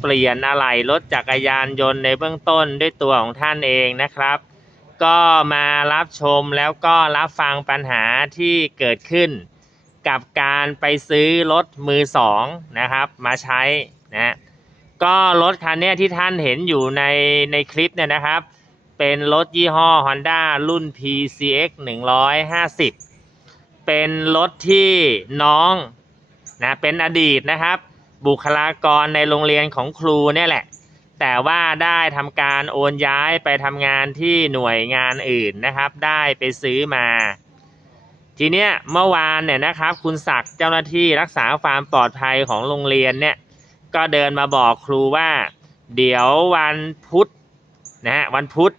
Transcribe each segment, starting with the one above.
เปลี่ยนอะไหล่รถจักรยานยนต์ในเบื้องต้นด้วยตัวของท่านเองนะครับ ก็มารับชมแล้วก็รับฟังปัญหาที่เกิดขึ้น กับการไปซื้อรถมือสองนะครับ มาใช้นะก็รถคันนี้ที่ท่านเห็นอยู่ในในคลิปเนี่ยนะครับ เป็นรถยี่ห้อ Honda รุ่น PCX 150 เป็นรถที่น้องนะเป็นอดีตนะครับ บุคลากรในโรงเรียนของครูเนี่ยแหละ แต่ว่าได้ทำการโอนย้ายไปทำงานที่หน่วยงานอื่นนะครับ ได้ไปซื้อมา ทีเนี้ยเมื่อวานเนี่ยนะครับคุณศักดิ์เจ้าหน้าที่รักษาความปลอดภัยของโรงเรียนเนี่ยก็เดินมาบอกครูว่า เดี๋ยววันพุธนะฮะวันพุธ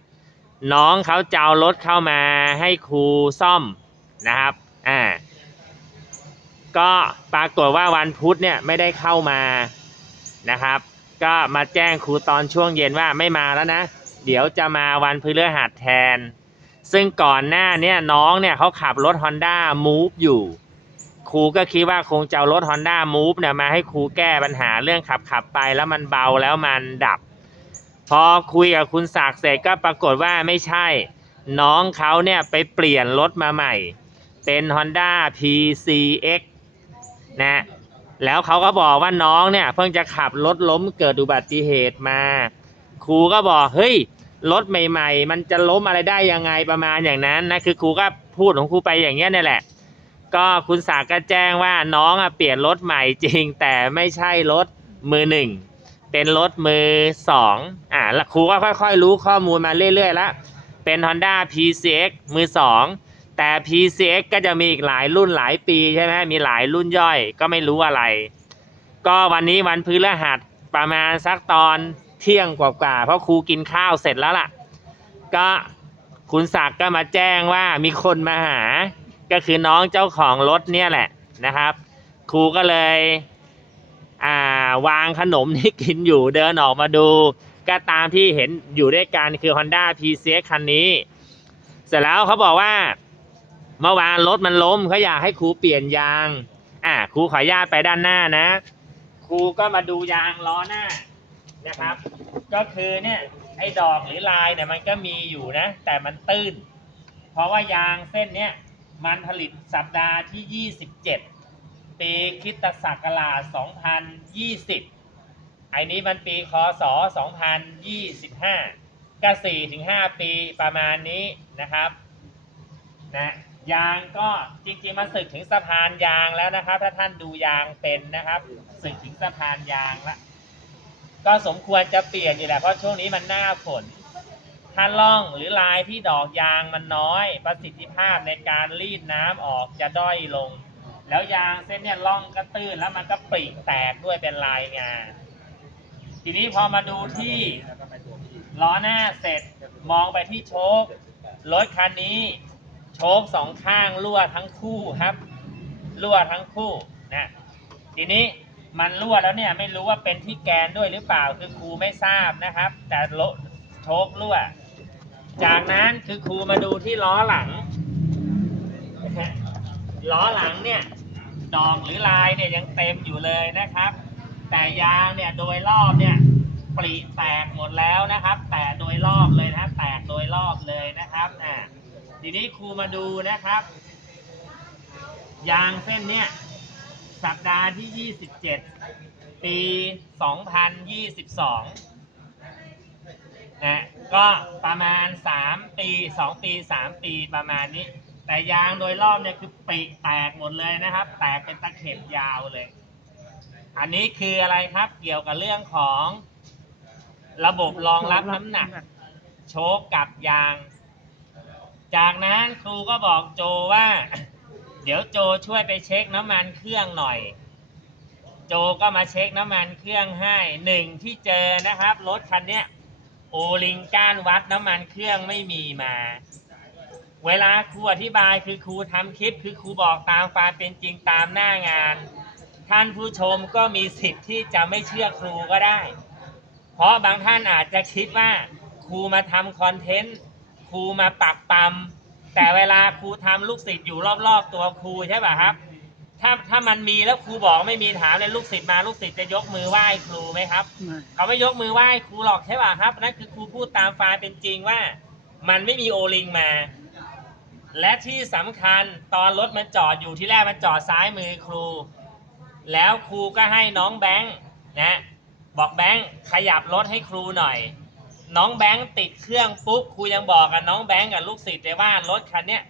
น้องเขาจะเอารถเข้ามาให้ครูซ่อมนะครับอ่า ก็ปรากฏว่าวันพุธเนี่ยไม่ได้เข้ามานะครับ ก็มาแจ้งครูตอนช่วงเย็นว่าไม่มาแล้วนะ เดี๋ยวจะมาวันพฤหัสแทน ซึ่งก่อนหน้าเนี่ยน้องเนี่ยเขาขับรถ Honda Move อยู่ครูก็คิดว่าคงจะเอารถ Honda Move เนี่ยมาให้ครูแก้ปัญหาเรื่องขับขับไปแล้วมันเบาแล้วมันดับ พอคุยกับคุณศักดิ์เสร็จก็ปรากฏว่าไม่ใช่ น้องเขาเนี่ยไปเปลี่ยนรถมาใหม่ เป็น Honda PCX นะแล้วเขาก็บอกว่าน้องเนี่ย เพิ่งจะขับรถล้มเกิดอุบัติเหตุมา ครูก็บอกเฮ้ยรถใหม่ ๆ มันจะล้มอะไรได้ยังไงประมาณอย่างนั้นนะคือครูก็พูดของครูไปอย่างเงี้ยนี่แหละ ก็คุณสาก็แจ้งว่าน้องอะเปลี่ยนรถใหม่จริง แต่ไม่ใช่รถมือหนึ่งเป็นรถมือสองอ่าครูก็ค่อยๆ รู้ข้อมูลมาเรื่อยๆแล้วเป็น Honda PCX มือสอง แต่ PCX ก็จะมีอีกหลายรุ่นหลายปีใช่ไหมมีหลายรุ่นย่อยก็ไม่รู้อะไร ก็วันนี้วันพฤหัสประมาณสักตอนเที่ยงกว่าๆเพราะครูกินข้าวเสร็จแล้วล่ะ ก็คุณศักดิ์ก็มาแจ้งว่ามีคนมาหา ก็คือน้องเจ้าของรถเนี่ยแหละนะครับ ครูก็เลยอ่าวางขนมที่กินอยู่เดินออกมาดู ก็ตามที่เห็นอยู่ด้วยกันคือ Honda PCX คันนี้ เสร็จแล้วเขาบอกว่า เมื่อวานรถมันล้มเขาอยากให้ครูเปลี่ยนยาง อ่าครูขออนุญาตไปด้านหน้านะ ครูก็มาดูยางล้อหน้านะครับ ก็คือเนี่ยไอ้ดอกหรือลายเนี่ยมันก็มีอยู่นะ แต่มันตื้น เพราะว่ายางเส้นเนี้ยมันผลิตสัปดาห์ที่ 27 ปีคิตศักราช2020 ไอ้นี้มันปีคศ 2025 ก็4ถึง5ปีประมาณนี้นะครับ นะ ยางก็จริงๆมันสึกถึงสะพานยางแล้วนะครับ ถ้าท่านดูยางเป็นนะครับสึกถึงสะพานยางละก็สมควรจะเปลี่ยนอยู่แหละเพราะช่วงนี้มันหน้าฝน ถ้าล่องหรือลายที่ดอกยางมันน้อย ประสิทธิภาพในการรีดน้ำออกจะด้อยลง แล้วยางเส้นเนี่ยล่องก็ตื้นแล้วมันก็ปริแตกด้วยเป็นลายงาทีนี้พอมาดูที่ล้อหน้าเสร็จมองไปที่โชครถคันนี้ โชคสองข้างรั่วทั้งคู่ครับรั่วทั้งคู่นะทีนี้มันรั่วแล้วเนี่ยไม่รู้ว่าเป็นที่แกนด้วยหรือเปล่าคือครูไม่ทราบนะครับ แต่โลโชครั่ว จากนั้นคือครูมาดูที่ล้อหลังล้อหลังเนี่ยดอกหรือลายเนี่ยยังเต็มอยู่เลยนะครับ แต่ยางเนี่ยโดยรอบเนี่ยปริแตกหมดแล้วนะครับ แต่โดยรอบเลยนะแตกโดยรอบเลยนะครับอ่า ทีนี้ครูมาดูนะครับ ยางเส้นเนี้ยสัปดาห์ที่ 27 ปี 2022นะก็ประมาณ 3 ปี 2 ปี 3 ปีประมาณนี้ แต่ยางโดยรอบเนี่ยคือปีแตกหมดเลยนะครับ แตกเป็นตะเข็บยาวเลย อันนี้คืออะไรครับเกี่ยวกับเรื่องของระบบรองรับน้ำหนัก โชคกับยาง จากนั้นครูก็บอกโจว่า เดี๋ยวโจช่วยไปเช็คน้ำมันเครื่องหน่อย โจก็มาเช็คน้ำมันเครื่องให้หนึ่งที่เจอนะครับรถคันเนี้ยโอลิงก้านวัดน้ำมันเครื่องไม่มีมา เวลาครูอธิบายคือครูทำคลิปคือครูบอกตามความเป็นจริงตามหน้างาน ท่านผู้ชมก็มีสิทธิ์ที่จะไม่เชื่อครูก็ได้ เพราะบางท่านอาจจะคิดว่าครูมาทำคอนเทนต์ ครูมาปักปำแต่เวลาครูทำลูกศิษย์อยู่รอบๆ ตัวครูใช่ป่ะครับ ถ้าถ้ามันมีแล้วครูบอกไม่มีถามเลยลูกศิษย์มาลูกศิษย์จะยกมือไหว้ครูไหมครับไม่เขาไม่ยกมือไหว้ครูหรอกใช่ป่ะครับนั่นคือครูพูดตามความเป็นจริงว่า มันไม่มีโอลิงมา และที่สำคัญตอนรถมันจอดอยู่ที่แรกมันจอดซ้ายมือครู แล้วครูก็ให้น้องแบงค์นะบอกแบงค์ขยับรถให้ครูหน่อย น้องแบงค์ติดเครื่องปุ๊บครูยังบอกกับน้องแบงค์กับลูกศิษย์เลยว่ารถคันเนี้ย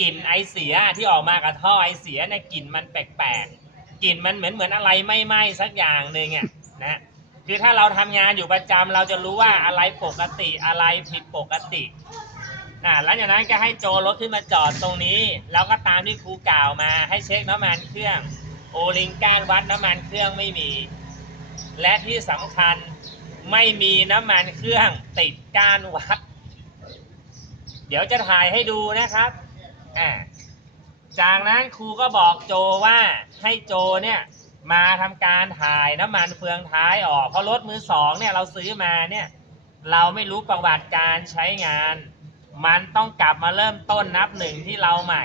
กลิ่นไอเสียที่ออกมากับท่อไอเสียเนี่ยกลิ่นมันแปลกๆกลิ่นมันเหมือนเหมือนอะไรไม่ไหม้สักอย่างหนึ่งอะนะคือถ้าเราทำงานอยู่ประจำเราจะรู้ว่าอะไรปกติอะไรผิดปกติอ่าหลังจากนั้นก็ให้โจรถขึ้นมาจอดตรงนี้ แล้วก็ตามที่ครูกล่าวมาให้เช็คน้ำมันเครื่อง โอลิงก้านวัดน้ำมันเครื่องไม่มี และที่สำคัญ ไม่มีน้ำมันเครื่องติดก้านวัด เดี๋ยวจะถ่ายให้ดูนะครับอ่าจากนั้นครูก็บอกโจว่าให้โจเนี่ยมาทำการถ่ายน้ำมันเฟืองท้ายออก เพราะรถมือสองเนี่ยเราซื้อมาเนี่ยเราไม่รู้ประวัติการใช้งาน มันต้องกลับมาเริ่มต้นนับหนึ่งที่เราใหม่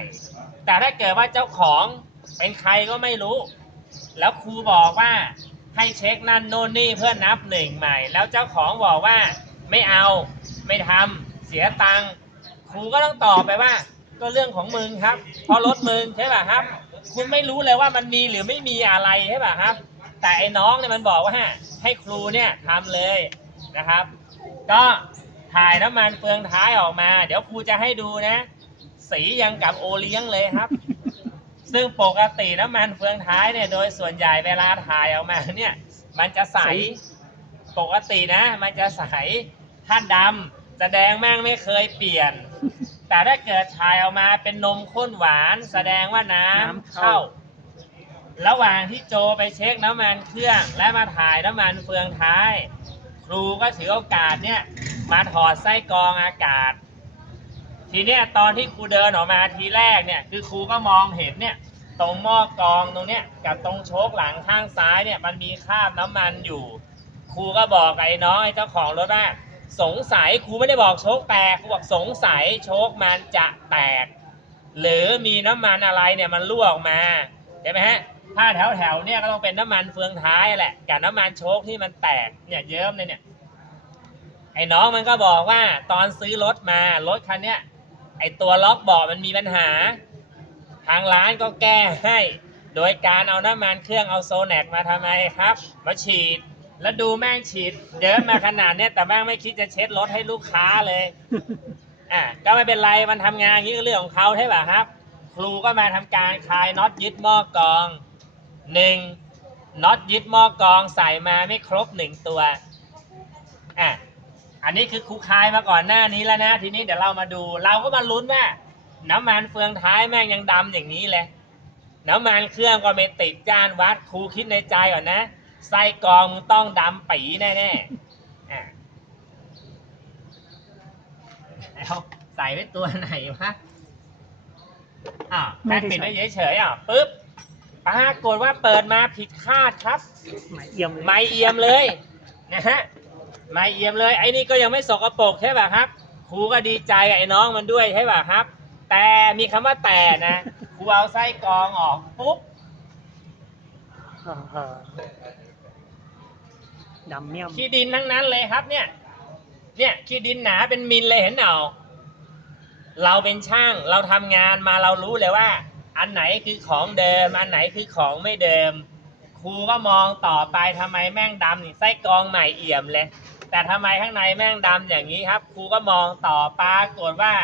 แต่ถ้าเกิดว่าเจ้าของเป็นใครก็ไม่รู้ แล้วครูบอกว่า ให้เช็คนั่นโน่นนี่เพื่อนับหนึ่งใหม่ แล้วเจ้าของบอกว่าไม่เอาไม่ทำเสียตังค์ครูก็ต้องตอบไปว่า ก็เรื่องของมึงครับพราะรถมึงใช่ป่ะครับ คุณไม่รู้เลยว่ามันมีหรือไม่มีอะไรใช่ป่ะครับ แต่ไอ้น้องเนี่ยมันบอกว่าให้ครูเนี่ยทำเลยนะครับ ก็ถ่ายน้ำมันเฟืองท้ายออกมา เดี๋ยวครูจะให้ดูนะ สียังกับโอเลี้ยงเลยครับ ซึ่งปกติน้ำมันเฟืองท้ายเนี่ยโดยส่วนใหญ่เวลาถ่ายออกมาเนี่ยมันจะใสปกตินะ มันจะใสถ้าดำแสดงแม่งไม่เคยเปลี่ยน แต่ถ้าเกิดถ่ายออกมาเป็นนมข้นหวาน แสดงว่าน้ำเข้า ระหว่างที่โจไปเช็คน้ำมันเครื่อง และมาถ่ายน้ำมันเฟืองท้าย ครูก็ถือโอกาสเนี่ยมาถอดไส้กรองอากาศ ทีเนี้ยตอนที่ครูเดินออกมาทีแรกเนี่ยคือครูก็มองเห็นเนี่ยตรงหม้อกรองตรงเนี้ยกับตรงโชคหลังข้างซ้ายเนี่ยมันมีคราบน้ำมันอยู่ ครูก็บอกไอ้น้องไอ้เจ้าของรถว่าสงสัยครูไม่ได้บอกโชคแตกครูบอกสงสัยโชคมันจะแตก หรือมีน้ำมันอะไรเนี่ยมันรั่วออกมาใช่ไหมฮะถ้าแถวแถวๆเนี่ยก็ต้องเป็นน้ำมันเฟืองท้ายแหละกับน้ำมันโชคที่มันแตกเนี่ยเยิ้มเลยเนี่ยไอ้น้องมันก็บอกว่าตอนซื้อรถมารถคันเนี้ย ไอ้ตัวล็อกเบาะมันมีปัญหา ทางร้านก็แก้ให้ โดยการเอาน้ำมันเครื่องเอาโซแนกมาทำไมครับ มาฉีด แล้วดูแม่งฉีดเยอะมาขนาดเนี้ยแต่แม่งไม่คิดจะเช็ดรถให้ลูกค้าเลย อะก็ไม่เป็นไรมันทำงานอย่างนี้ก็เรื่องของเขาใช่ป่ะครับ ครูก็มาทำการคลายน็อตยึดหม้อกรองหนึ่งน็อตยึดหม้อกรองใส่มาไม่ครบหนึ่งตัวอะ อันนี้คือครูคลายมาก่อนหน้านี้แล้วนะ ทีนี้เดี๋ยวเรามาดู เราก็มาลุ้นว่า น้ำมันเฟืองท้ายแม่งยังดำอย่างนี้เลย น้ำมันเครื่องก็ไม่ติดจานวัดครูคิดในใจก่อนนะ ไส้กรองมึงต้องดำปีแน่ๆอะแล้วใส่ไว้ตัวไหนวะอะแค่ปิดไว้เฉยๆอะปุ๊บปรากฏว่าเปิดมาผิดคาดครับ ไม่เอี่ยมเลย ไม่เอี่ยมเลยนะฮะ ไม่เอี่ยมเลยไอ้นี่ก็ยังไม่สกปรกใช่ป่ะครับ ครูก็ดีใจกับไอ้น้องมันด้วยใช่ป่ะครับ แต่มีคำว่าแต่นะ ครูเอาไส้กรองออกปุ๊บอ่าฮะดำเมี่ยมขี้ดินทั้งนั้นเลยครับ เนี่ย เนี่ยขี้ดินหนาเป็นมิลเลยเห็นเปล่าเราเป็นช่างเราทำงานมาเรารู้เลยว่า อันไหนคือของเดิม อันไหนคือของไม่เดิม ครูก็มองต่อไปทำไมแม่งดำนี่ไส้กรองใหม่เอี่ยมเลย แต่ทำไมข้างในแม่งดำอย่างนี้ครับ ครูก็มองต่อปรากฏว่า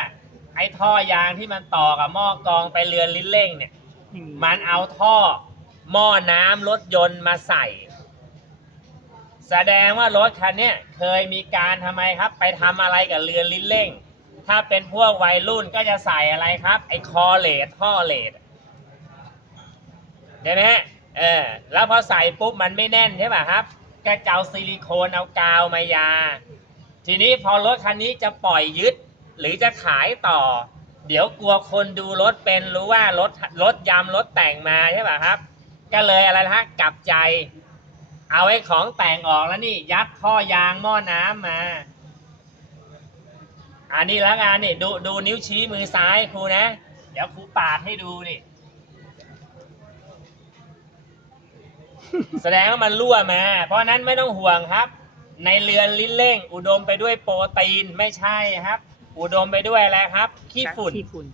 ไอ้ท่อยางที่มันต่อกับหม้อกรองไปเรือนลิ้นเร่งเนี่ยไม่มีมันเอาท่อหม้อน้ำรถยนต์มาใส่ แสดงว่ารถคันเนี้ยเคยมีการทำไมครับ ไปทำอะไรกับเรือลิ้นเร่ง ถ้าเป็นพวกวัยรุ่นก็จะใส่อะไรครับ ไอ้คอเลดท่อเลดได้ไหมฮะเออแล้วพอใส่ปุ๊บมันไม่แน่นใช่ป่ะครับ ก็จะเอาซิลิโคนเอากาวมายา ทีนี้พอรถคันนี้จะปล่อยยึดหรือจะขายต่อ เดี๋ยวกลัวคนดูรถเป็นรู้ว่ารถรถยำรถแต่งมาใช่ป่ะครับ ก็เลยอะไรนะฮะกลับใจ เอาไอ้ของแต่งออกแล้วนี่ยัดท่อยางหม้อน้ำมาอันนี้แล้วกันนี่ดูดูนิ้วชี้มือซ้ายครูนะ เดี๋ยวครูปาดให้ดูนี่ แสดงว่ามันรั่วมา เพราะฉะนั้นไม่ต้องห่วงครับ ในเรือนลิ้นเร่ง อุดมไปด้วยโปรตีนไม่ใช่ครับ อุดมไปด้วยอะไรครับ ขี้ฝุ่น ขี้ฝุ่น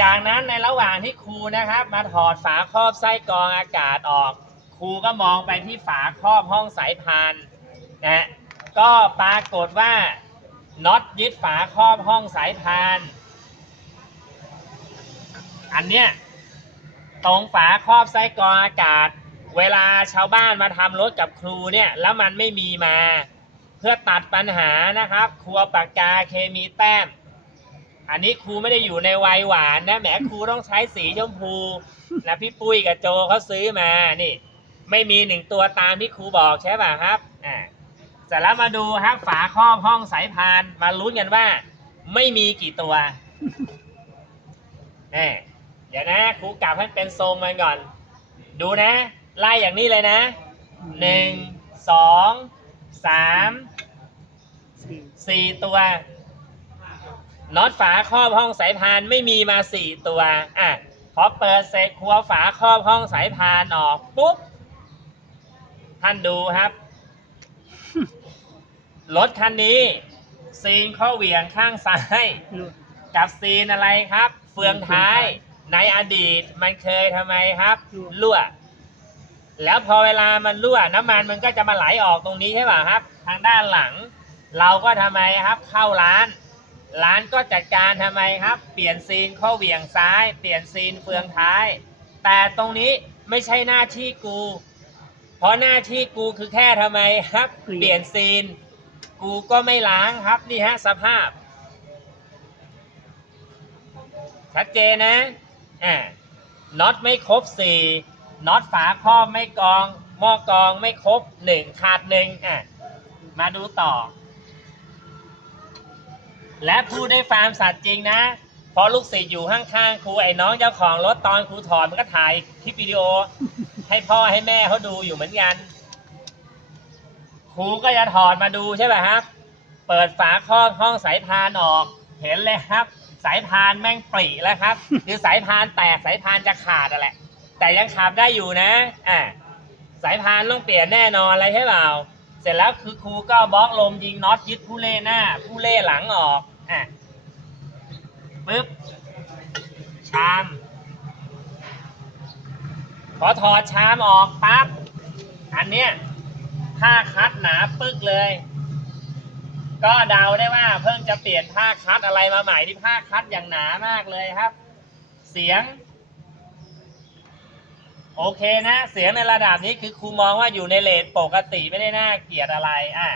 จากนั้นในระหว่างที่ครูนะครับ มาถอดฝาครอบไส้กรองอากาศออก ครูก็มองไปที่ฝาครอบห้องสายพานนะฮะก็ปรากฏว่าน็อตยึดฝาครอบห้องสายพาน อันเนี้ย ตรงฝาครอบไส้กรองอากาศ เวลาชาวบ้านมาทำรถกับครูเนี่ยแล้วมันไม่มีมา เพื่อตัดปัญหานะครับ ครัวปากกาเคมีแต้ม อันนี้ครูไม่ได้อยู่ในวัยหวานนะแหมครูต้องใช้สีชมพูนะพี่ปุ้ยกับโจเขาซื้อมานี่ ไม่มีหนึ่งตัวตามที่ครูบอกใช่ป่ะครับอ่าเสร็จแล้วมาดูครับฝาครอบห้องสายพานมาลุ้นกันว่า ไม่มีกี่ตัวแน่ เดี๋ยวนะครูกลับให้เป็นทรงมันก่อน ดูนะ ไล่อย่างนี้เลยนะหนึ่งสองสามสี่สี่ตัวน็อตฝาครอบห้องสายพานไม่มีมาสี่ตัวอะพอเปิดเสร็จครัวฝาครอบห้องสายพานออกปุ๊บท่านดูครับรถคันนี้ ซีนข้อเหวี่ยงข้างซ้ายรั่วกับซีนอะไรครับ เฟืองท้าย ในอดีตมันเคยทำไมครับ รั่ว แล้วพอเวลามันรั่วน้ำมันมันก็จะมาไหลออกตรงนี้ใช่ป่ะครับ ทางด้านหลัง เราก็ทำไมครับ เข้าร้าน ร้านก็จัดการทำไมครับ เปลี่ยนซีนข้อเหวี่ยงซ้าย เปลี่ยนซีนเฟืองท้าย แต่ตรงนี้ไม่ใช่หน้าที่กู เพราะหน้าที่กูคือแค่ทำไมครับ เปลี่ยนซีน กูก็ไม่ล้างครับนี่ฮะสภาพชัดเจนนะ อ่าน็อตไม่ครบสี่น็อตฝาครอบไม่กรองหม้อกรองไม่ครบหนึ่งขาดหนึ่งอะมาดูต่อ และผู้ได้ฟาร์มสัตว์จริงนะเพราะลูกศิษย์อยู่ข้างๆครูไอ้น้องเจ้าของรถตอนครูถอดมันก็ถ่ายคลิปวิดีโอ ให้พ่อให้แม่เขาดูอยู่เหมือนกันครูก็จะถอดมาดูใช่ป่ะครับ เปิดฝาครอบห้องสายพานออก เห็นเลยครับ สายพานแม่งปริแล้วครับ คือสายพานแตกสายพานจะขาดอะแหละ แต่ยังขับได้อยู่นะอ่าสายพานต้องเปลี่ยนแน่นอนอะไรใช่เปล่าเสร็จแล้วคือครูก็บล็อกลมยิงน็อตยึดผู้เล่หน้า ผู้เล่หลังออกอะปึ๊บชามพอถอดชามออกปั๊บอันเนี้ยผ้าคัดหนาปึ๊กเลย ก็เดาได้ว่าเพิ่งจะเปลี่ยนผ้าคัดอะไรมาใหม่ที่ผ้าคัดอย่างหนามากเลยครับ เสียง โอเคนะ เสียงในระดับนี้คือครูมองว่าอยู่ในเลทปกติไม่ได้น่าเกลียดอะไรอะ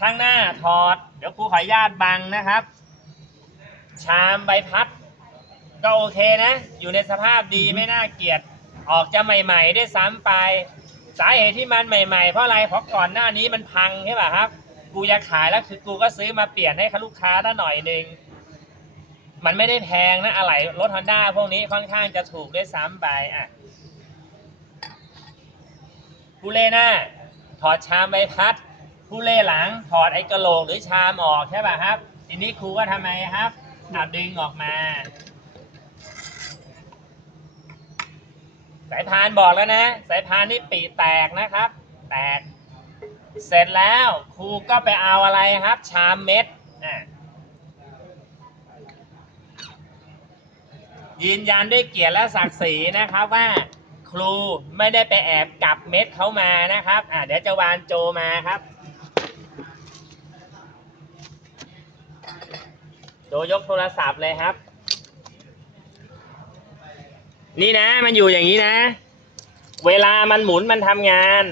ข้างหน้าถอด เดี๋ยวครูขออนุญาตบังนะครับ ชามใบพัด ก็โอเคนะ อยู่ในสภาพดีไม่น่าเกลียด ออกจะใหม่ ๆ ด้วยซ้ำไป สาเหตุที่มันใหม่ ๆ เพราะอะไรเพราะก่อนหน้านี้มันพังใช่ป่ะครับ กูจะขายแล้วคือกูก็ซื้อมาเปลี่ยนให้ลูกค้าได้หน่อยหนึ่งมันไม่ได้แพงนะอะไหล่รถฮอนด้าพวกนี้ค่อนข้างจะถูกด้วยซ้ำไปอะผู้เล่หน้า ถอดชามใบพัด ผู้เล่หลัง ถอดไอ้กระโหลกหรือชามออกใช่ป่ะครับ ทีนี้ครูก็ทำไมครับอะดึงออกมา สายพานบอกแล้วนะ สายพานนี่ปีแตกนะครับ แตก เสร็จแล้วครูก็ไปเอาอะไรครับ ชามเม็ดยืนยันด้วยเกียรติและศักดิ์ศรีนะครับว่า ครูไม่ได้ไปแอบกลับเม็ดเขามานะครับอะเดี๋ยวจะวานโจมาครับ โจยกโทรศัพท์เลยครับ นี่นะมันอยู่อย่างนี้นะ เวลามันหมุนมันทำงาน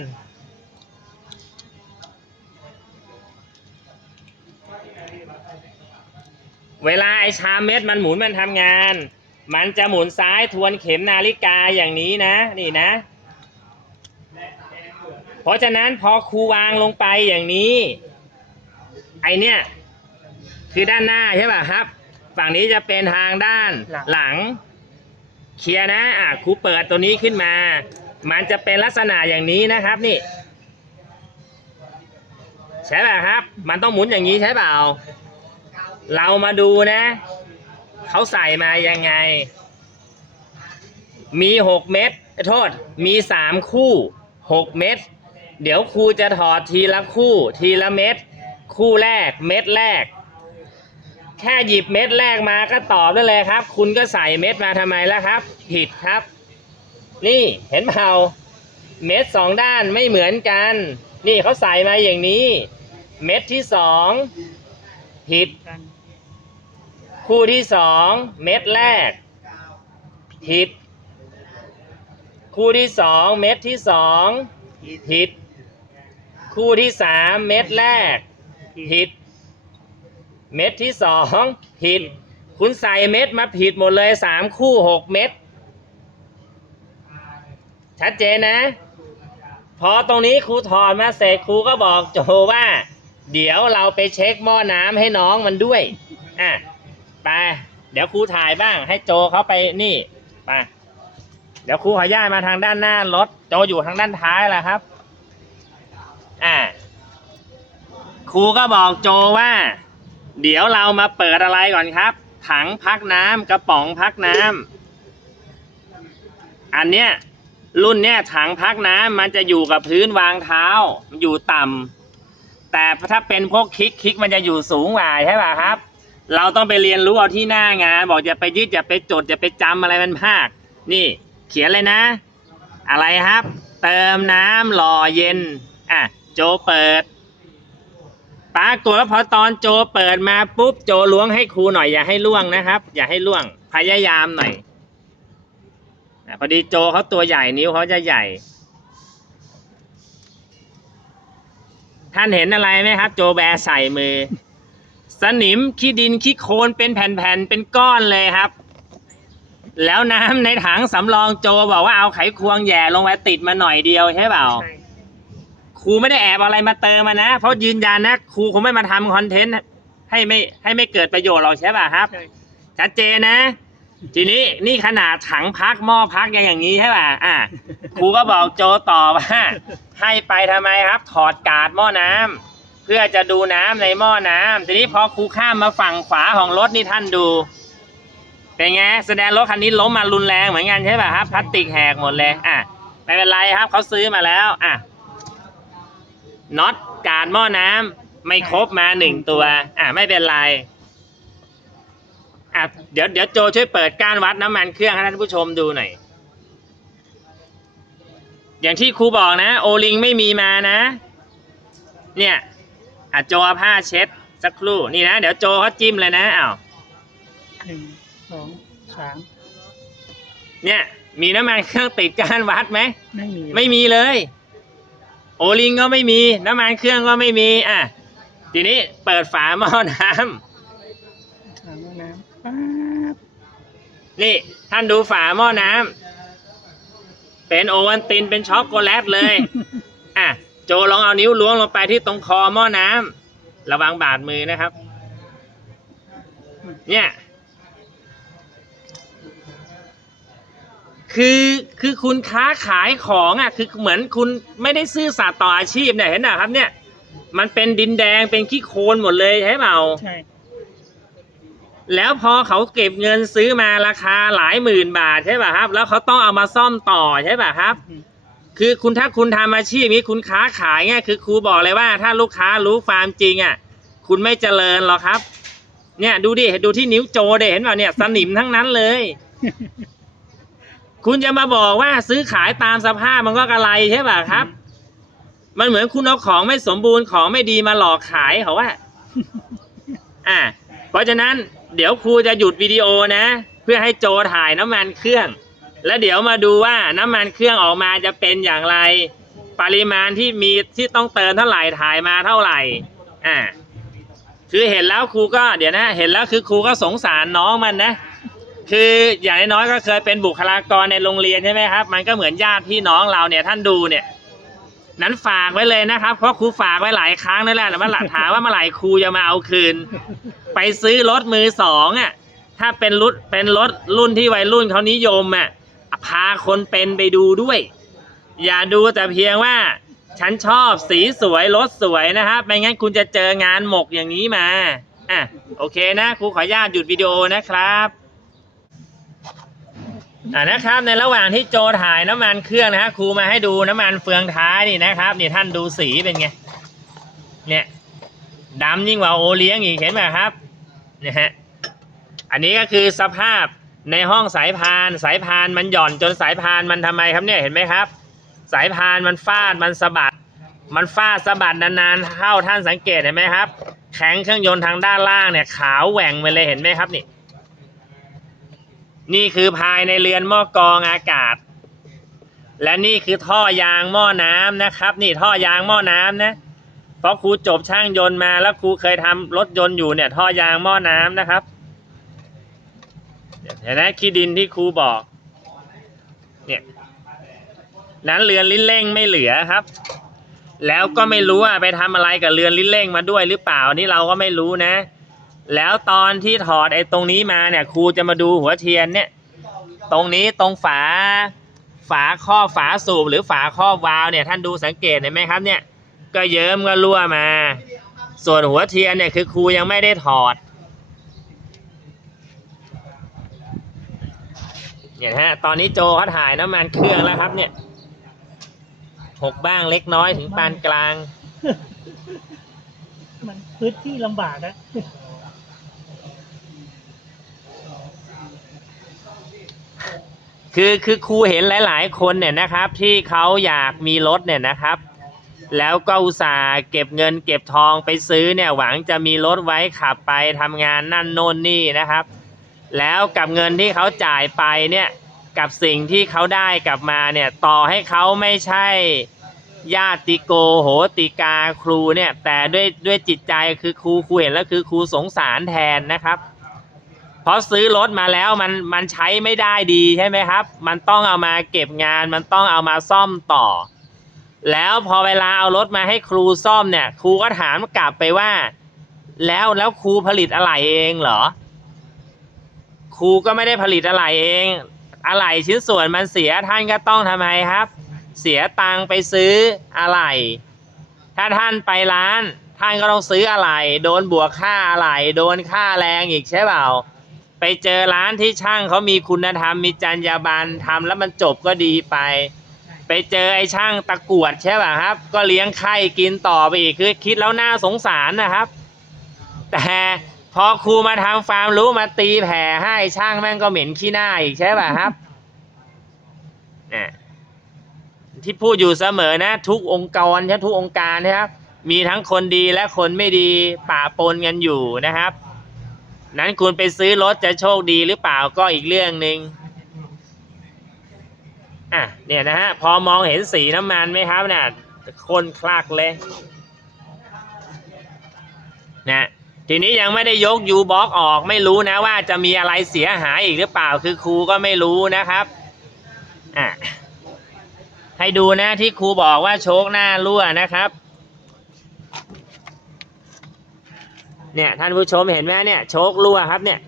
เวลาไอชามเม็ดมันหมุนมันทำงาน มันจะหมุนซ้ายทวนเข็มนาฬิกาอย่างนี้นะ นี่นะ เพราะฉะนั้นพอครูวางลงไปอย่างนี้ ไอเนี่ยคือด้านหน้าใช่ป่ะครับ ฝั่งนี้จะเป็นทางด้านหลัง เคลียร์นะอะครูเปิดตัวนี้ขึ้นมา มันจะเป็นลักษณะอย่างนี้นะครับนี่ ใช่ป่ะครับ มันต้องหมุนอย่างนี้ใช่เปล่า เรามาดูนะ เขาใส่มายังไง มีหกเม็ดโทษ มีสามคู่หกเม็ดเดี๋ยวครูจะถอดทีละคู่ ทีละเม็ดคู่แรกเม็ดแรก แค่หยิบเม็ดแรกมาก็ตอบได้เลยครับ คุณก็ใส่เม็ดมาทำไมล่ะครับ ผิดครับ นี่เห็นเปล่าเม็ดสองด้านไม่เหมือนกัน นี่เขาใส่มาอย่างนี้ เม็ดที่สองผิดกัน คู่ที่สองเม็ดแรกผิด คู่ที่สองเม็ดที่สองผิด คู่ที่สามเม็ดแรกผิด เม็ดที่สองผิด คุณใส่เม็ดมาผิดหมดเลยสามคู่หกเม็ดชัดเจนนะ พอตรงนี้ครูถอดมาเสร็จครูก็บอกโจว่า เดี๋ยวเราไปเช็คหม้อน้ำให้น้องมันด้วยอะ ไปเดี๋ยวครูถ่ายบ้าง ให้โจเขาไปนี่ไปเดี๋ยวครูขอย่ายมาทางด้านหน้ารถ โจอยู่ทางด้านท้ายแหละครับ อ่าครูก็บอกโจว่า เดี๋ยวเรามาเปิดอะไรก่อนครับ ถังพักน้ำกระป๋องพักน้ำอันเนี้ยรุ่นเนี้ยถังพักน้ำมันจะอยู่กับพื้นวางเท้า อยู่ต่ำแต่ถ้าเป็นพวกคลิกคลิกมันจะอยู่สูงกว่าใช่ป่ะครับ เราต้องไปเรียนรู้เอาที่หน้างาน บอกอย่าไปยึดอย่าไปจดอย่าไปจำอะไรมันมาก นี่ เขียนเลยนะ อะไรครับ เติมน้ำหล่อเย็นอะโจเปิดปรากฏว่าพอตอนโจเปิดมาปุ๊บโจล้วงให้ครูหน่อยอย่าให้ล่วงนะครับ อย่าให้ล่วงพยายามหน่อยพอดีโจเขาตัวใหญ่นิ้วเขาจะใหญ่ ท่านเห็นอะไรไหมครับ โจแบใส่มือ สนิมขี้ดินขี้โคลนเป็นแผ่นๆเป็นก้อนเลยครับ แล้วน้ำในถังสำรองโจบอกว่าเอาไขควงแหย่ลงไปติดมาหน่อยเดียวใช่เปล่าใช่ครูไม่ได้แอบเอาอะไรมาเติมมานะ เพราะยืนยันนะครูคงไม่มาทำคอนเทนต์ให้ไม่ให้ไม่เกิดประโยชน์หรอกใช่ป่ะครับใช่ชัดเจนนะ ทีนี้นี่ขนาดถังพักหม้อพักยังอย่างนี้ใช่ป่ะอะครูก็บอกโจต่อว่าให้ไปทำไมครับ ถอดกาดหม้อน้ำ เพื่อจะดูน้ำในหม้อน้ำทีนี้พอครูข้ามมาฝั่งขวาของรถนี่ท่านดูเป็นไงแสดงรถคันนี้ล้มมารุนแรงเหมือนกันใช่ป่ะครับพลาสติกแหกหมดเลยอะไม่เป็นไรครับเขาซื้อมาแล้วอะน็อตการหม้อน้ำไม่ครบมาหนึ่งตัว อะไม่เป็นไรอะเดี๋ยวเดี๋ยวโจช่วยเปิดก้านวัดน้ำมันเครื่องให้ท่านผู้ชมดูหน่อยอย่างที่ครูบอกนะ โอลิงไม่มีมานะ เนี่ย อะโจเอาผ้าเช็ดสักครู่นี่นะเดี๋ยวโจเขาจิ้มเลยนะอ้าวหนึ่งสองสามเนี่ย มีน้ำมันเครื่องติดก้านวัดไหมไม่มีไม่มีเลย โอลิงก็ไม่มี น้ำมันเครื่องก็ไม่มีอะทีนี้เปิดฝาหม้อน้ำถังน้ำป๊าบนี่ท่านดูฝาหม้อน้ำเป็นโอวัลตินเป็นช็อกโกแลตเลย อะ โจลองเอานิ้วล้วงลงไปที่ตรงคอหม้อน้ำระวังบาดมือนะครับ เนี่ย คือคือคุณค้าขายของอะ คือเหมือนคุณไม่ได้ซื่อสัตย์ต่ออาชีพเนี่ยเห็นนะครับ เนี่ย มันเป็นดินแดงเป็นขี้โคลนหมดเลยใช่เปล่าใช่แล้วพอเขาเก็บเงินซื้อมาราคาหลายหมื่นบาทใช่ป่ะครับ แล้วเขาต้องเอามาซ่อมต่อใช่ป่ะครับอืม คือคุณถ้าคุณทำอาชีพนี้คุณค้าขายเนี่ยคือครูบอกเลยว่า ถ้าลูกค้ารู้ความจริงอะ คุณไม่เจริญหรอกครับ เนี่ยดูดิดูที่นิ้วโจเดเห็นเปล่าเนี่ยสนิมทั้งนั้นเลย คุณจะมาบอกว่าซื้อขายตามสภาพมันก็กระไรใช่ป่ะครับ มันเหมือนคุณเอาของไม่สมบูรณ์ของไม่ดีมาหลอกขายเขาว่า อ่า เพราะฉะนั้นเดี๋ยวครูจะหยุดวิดีโอนะ เพื่อให้โจถ่ายน้ำมันเครื่อง แล้วเดี๋ยวมาดูว่าน้ำมันเครื่องออกมาจะเป็นอย่างไร ปริมาณที่มีที่ต้องเติมเท่าไหร่ถ่ายมาเท่าไหร่อ่าคือเห็นแล้วครูก็เดี๋ยวนะ เห็นแล้วคือครูก็สงสารน้องมันนะ คืออย่างน้อยก็เคยเป็นบุคลากรในโรงเรียนใช่ไหมครับ มันก็เหมือนญาติพี่น้องเราเนี่ยท่านดูเนี่ยนั้นฝากไว้เลยนะครับ เพราะครูฝากไว้หลายครั้งนั่นแหละแต่ว่าถามว่าเมื่อไหร่ครูจะมาเอาคืน ไปซื้อรถมือสองอะถ้าเป็นรุ่นเป็นรถรุ่นที่วัยรุ่นเขานิยมอะ พาคนเป็นไปดูด้วย อย่าดูแต่เพียงว่า ฉันชอบสีสวยรถสวยนะครับ ไม่งั้นคุณจะเจองานหมกอย่างนี้มาอะโอเคนะครูขออนุญาตหยุดวิดีโอนะครับอ่านะครับในระหว่างที่โจถ่ายน้ำมันเครื่องนะฮะครูมาให้ดูน้ำมันเฟืองท้ายนี่นะครับนี่ท่านดูสีเป็นไงเนี่ยดำยิ่งกว่าโอเลี้ยงอีกเห็นไหมครับเนี่ยฮะอันนี้ก็คือสภาพ ในห้องสายพานสายพานมันหย่อนจนสายพานมันทำไมครับเนี่ยเห็นไหมครับ สายพานมันฟาดมันสะบัด มันฟาดสะบัดนานๆเข้าท่านสังเกตเห็นไหมครับ แข็งเครื่องยนต์ทางด้านล่างเนี่ยขาวแหว่งไปเลยเห็นไหมครับนี่ นี่คือภายในเรือนหม้อกรองอากาศ และนี่คือท่อยางหม้อน้ำนะครับ นี่ท่อยางหม้อน้ำนะเพราะครูจบช่างยนต์มาแล้วครูเคยทำรถยนต์อยู่เนี่ยท่อยางหม้อน้ำนะครับ เห็นไหมขี้ดินที่ครูบอก เนี่ยนั้นเรือนลิ้นเร่งไม่เหลือครับ แล้วก็ไม่รู้ว่าไปทำอะไรกับเรือนลิ้นเร่งมาด้วยหรือเปล่านี่เราก็ไม่รู้นะ แล้วตอนที่ถอดไอ้ตรงนี้มาเนี่ยครูจะมาดูหัวเทียนเนี่ย ตรงนี้ตรงฝาฝาครอบฝาสูบหรือฝาครอบวาล์วเนี่ยท่านดูสังเกตเห็นไหมครับเนี่ย ก็เยิ้มก็รั่วมา ส่วนหัวเทียนเนี่ยคือครูยังไม่ได้ถอด เนี่ยฮะ ตอนนี้โจเขาถ่ายน้ำมันเครื่องแล้วครับ เนี่ย หกบ้างเล็กน้อยถึงปานกลาง มันพื้นที่ลำบากนะคือคือครูเห็นหลาย ๆ คนเนี่ยนะครับ ที่เขาอยากมีรถเนี่ยนะครับ แล้วก็อุตส่าห์เก็บเงินเก็บทองไปซื้อเนี่ยหวังจะมีรถไว้ขับไปทำงานนั่นโน่นนี่นะครับ แล้วกับเงินที่เขาจ่ายไปเนี่ยกับสิ่งที่เขาได้กลับมาเนี่ยต่อให้เขาไม่ใช่ญาติโกโหติกาครูเนี่ยแต่ด้วยด้วยจิตใจคือครูครูเห็นแล้วคือครูสงสารแทนนะครับ เพราะซื้อรถมาแล้วมันมันใช้ไม่ได้ดีใช่ไหมครับ มันต้องเอามาเก็บงานมันต้องเอามาซ่อมต่อ แล้วพอเวลาเอารถมาให้ครูซ่อมเนี่ย ครูก็ถามกลับไปว่า แล้วแล้วครูผลิตอะไรเองเหรอ ครูก็ไม่ได้ผลิตอะไรเอง อะไรชิ้นส่วนมันเสียท่านก็ต้องทำไมครับ เสียตังค์ไปซื้ออะไรถ้าท่านไปร้าน ท่านก็ต้องซื้ออะไรโดนบวกค่าอะไรโดนค่าแรงอีกใช่เปล่า ไปเจอร้านที่ช่างเขามีคุณธรรมมีจรรยาบรรณทำแล้วมันจบก็ดีไป ไปเจอไอ้ช่างตะกรวดใช่ป่ะครับ ก็เลี้ยงไข่กินต่อไปอีกคือคิดแล้วน่าสงสารนะครับ แต่ พอครูมาทำฟาร์มรู้มาตีแผ่ให้ช่างแม่งก็เหม็นขี้หน้าอีกใช่ป่ะครับเนี่ยที่พูดอยู่เสมอนะ ทุกองค์กรใช่ทุกองค์การนะครับ มีทั้งคนดีและคนไม่ดีป่าปนกันอยู่นะครับ นั้นคุณไปซื้อรถจะโชคดีหรือเปล่าก็อีกเรื่องหนึ่งอะเนี่ยนะฮะพอมองเห็นสีน้ำมันไหมครับเนี่ยคนคลักเลยนะ ทีนี้ยังไม่ได้ยกยูบ็อกออกไม่รู้นะว่าจะมีอะไรเสียหายอีกหรือเปล่าคือครูก็ไม่รู้นะครับอะให้ดูนะที่ครูบอกว่าโชคหน้ารั่วนะครับ เนี่ยท่านผู้ชมเห็นไหมเนี่ยโชครั่วครับเนี่ย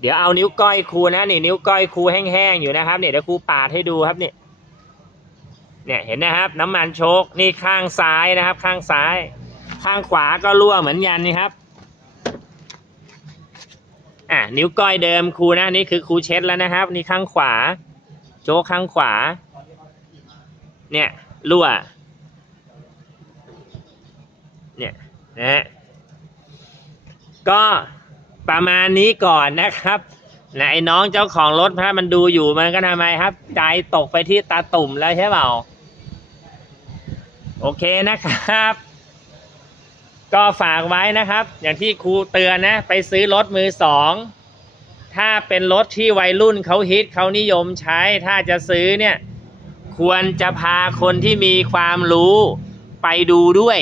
เดี๋ยวเอานิ้วก้อยครูนะนี่นิ้วก้อยครูแห้งๆอยู่นะครับเนี่ยเดี๋ยวครูปาดให้ดูครับเนี่ยเนี่ยเห็นนะครับ น้ำมันโชคนี่ข้างซ้ายนะครับ ข้างซ้าย ข้างขวาก็รั่วเหมือนกันนี่ครับ อะนิ้วก้อยเดิมครูนะนี่คือครูเช็ดแล้วนะครับ นี่ข้างขวา โจ๊กข้างขวา เนี่ยรั่ว เนี่ยนะฮะก็ประมาณนี้ก่อนนะครับนะไอ้น้องเจ้าของรถถ้ามันดูอยู่มันก็ทำไมครับ ใจตกไปที่ตาตุ่มแล้วใช่เปล่า โอเคนะครับ ก็ฝากไว้นะครับ อย่างที่ครูเตือนนะ ไปซื้อรถมือสองถ้าเป็นรถที่วัยรุ่นเขาฮิตเขานิยมใช้ ถ้าจะซื้อเนี่ย ควรจะพาคนที่มีความรู้ไปดูด้วย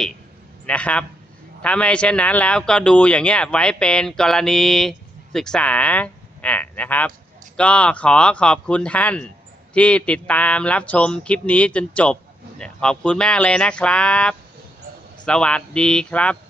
นะครับ ถ้าไม่เช่นนั้นแล้วก็ดูอย่างเงี้ยไว้เป็นกรณีศึกษาอะนะครับ ก็ขอขอบคุณท่านที่ติดตามรับชมคลิปนี้จนจบ ขอบคุณมากเลยนะครับ สวัสดีครับ